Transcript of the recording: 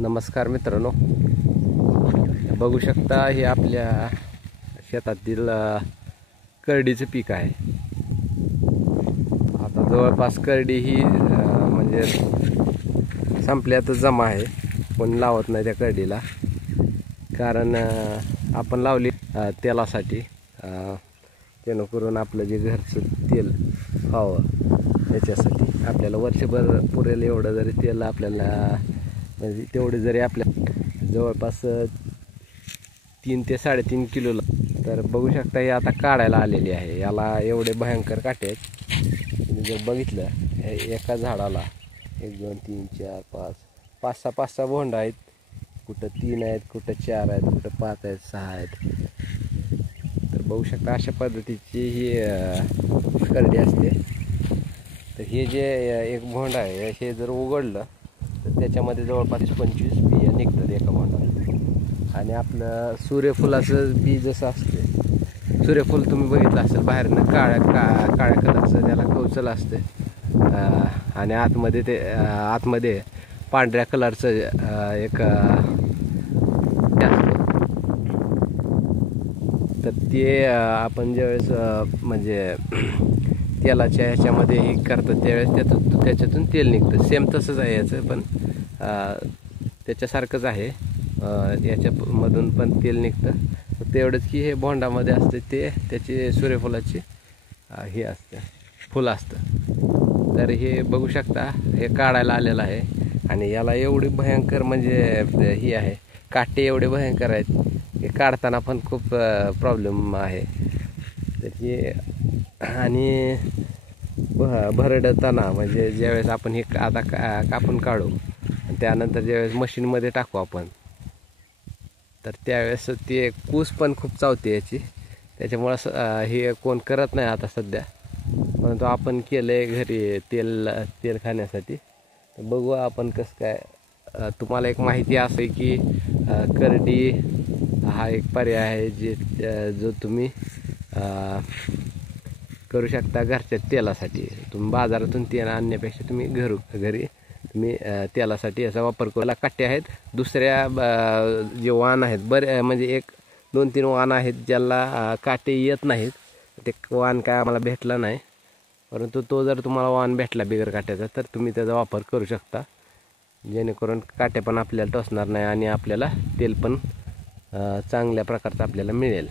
नमस्कार मित्रांनो, बघू शकता हे आपल्या शेतातील करडीचं पीक आहे। आता जवळपास करडी ही म्हणजे संपल्यातच जमा आहे, पण लावत नाही त्या करडीला, कारण आपण लावली तेलासाठी, जेणेकरून आपलं जे घरचं तेल व्हावं याच्यासाठी आपल्याला वर्षभर पुरेल एवढं जरी तेल आपल्याला म्हणजे तेवढे जरी आपल्या जवळपास 3 ते 3.5 किलोला, तर बघू शकता हे आता काढायला आलेली आहे। याला एवढे भयंकर काटे आहेत, तुम्ही जर बघितलं एका झाडाला 1 2 3 4 5 5 6 बोंड आहेत, कुठं 3 आहेत, कुठं 4 आहेत, कुठं 5 आहेत, 6 आहेत। तर बघू शकता अशा पद्धतीची ही करडी असते। तर हे जे एक बोंड आहे हे जर उघडलं तर त्याच्यामध्ये जवळपास 25 बिया निघतात एका बोंडाला। आणि आपलं सूर्यफुलाचं बी जसं असते, सूर्यफूल तुम्ही बघितलं असेल बाहेरनं काळ्या कलरचं त्याला कवचल असते, आणि आतमध्ये पांढऱ्या कलरचं एक तर ते आपण ज्यावेळेस म्हणजे तेलाच्या ह्याच्यामध्ये हे करतात त्यावेळेस त्याच्यातून तेल निघतं। सेम तसंच आहे याचं, पण त्याच्यासारखंच आहे, याच्यामधून पण तेल निघतं। तेवढंच की हे बोंडामध्ये असते ते त्याची सूर्यफुलाची हे असते, फुलं असतं। तर हे बघू शकता हे काढायला आलेलं आहे, आणि याला एवढी भयंकर म्हणजे ही आहे, काटे एवढे भयंकर आहेत, हे काढताना पण खूप प्रॉब्लेम आहे। तर हे आणि भरडताना म्हणजे ज्यावेळेस आपण हे आता कापून काढू, त्यानंतर ज्यावेळेस मशीनमध्ये टाकू आपण, तर त्यावेळेस ते कूस पण खूप चावते याची। त्याच्यामुळं हे कोण करत नाही आता सध्या, परंतु आपण केलं आहे घरी तेल खाण्यासाठी। तर बघू आपण कसं काय। तुम्हाला एक माहिती असेल की करडी हा एक पर्याय आहे जो तुम्ही करू शकता घरच्या तेलासाठी। तुम्ही बाजारातून तेल आणण्यापेक्षा तुम्ही घरी तुम्ही तेलासाठी याचा वापर करू। काटे आहेत, दुसऱ्या जे वाण आहेत म्हणजे 1 2 3 वाण आहेत ज्याला काटे येत नाहीत, ते वाण काय आम्हाला भेटला नाही, परंतु तो जर तुम्हाला वाण भेटला बिगर काट्याचा तर तुम्ही त्याचा वापर करू शकता, जेणेकरून काटे पण आपल्याला टोचणार नाही आणि आपल्याला तेल पण चांगल्या प्रकारचं आपल्याला मिळेल।